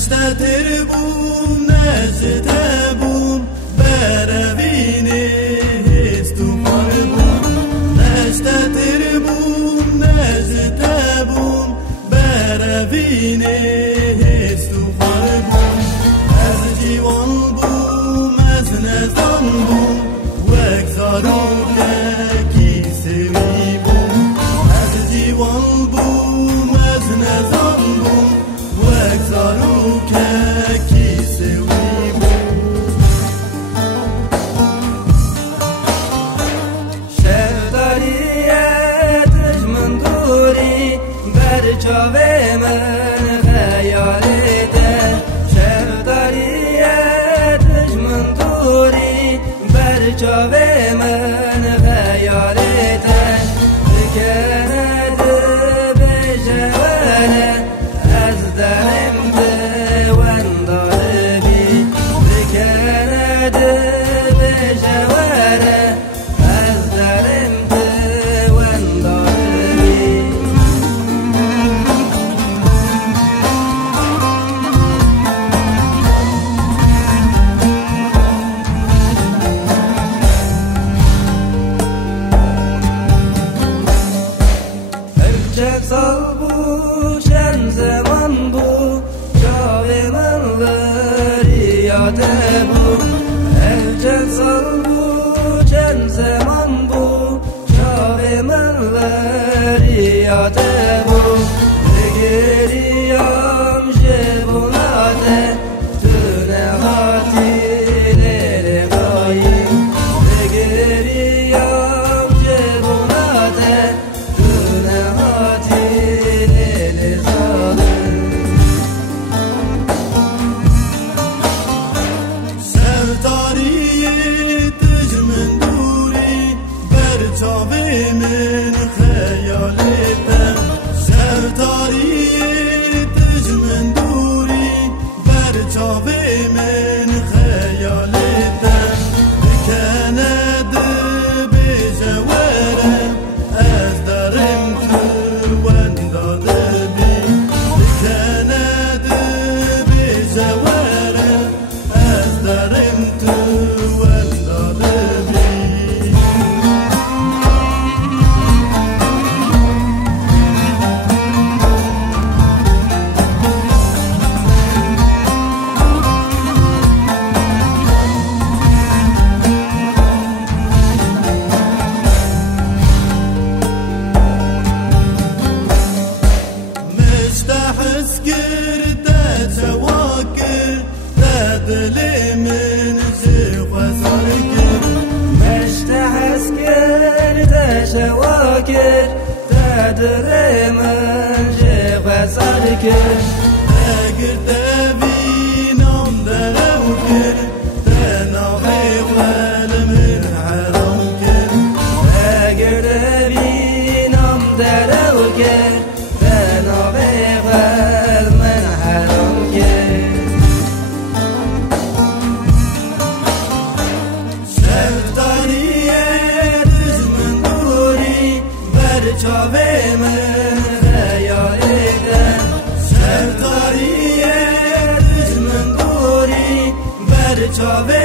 نستتر بوم نزده بوم بروینه هستو خار بوم نستتر بوم نزده بوم بروینه هستو خار بوم از جیوان بوم از نزان بوم وگذارو که سوی بوم از جیوان بوم از نزان بوم وگذارو که سوی بوم شهرداریتش من دوری بر چاوه من خیالته شهرداریتش من دوری بر چاوه من خیالته بکند بجوانه از درم دونداره بی بکند بجوانه از درم دونداره بی Erkek sal bu şen zaman bu Çave manları yate bu Erkek sal bu şen zaman bu Çave manları yate bu Geriyam jebunate Tüne hatileri kayım Geriyam jebunate Tüne hatileri zalim sevdariyetش من دوری بر چاوه من خیالتم sevdariyetش من دوری بر چاوه من خیالتم بکند بجوارم از درم تو ونداده بی بکند بجوارم از درم تو ونداده بی مستحس کرده تواکر دل من زخوزار کرد مشتحس کرده شواکر دل من جغزار کرد اگر دوینام درو کرد دناغی خال من حرام کرد اگر بینام درو کرد دناغی خال من حرام کرد sevdariyetش من دوری بر چاوه من خیالتم sevdariyetش من دوری بر چاوه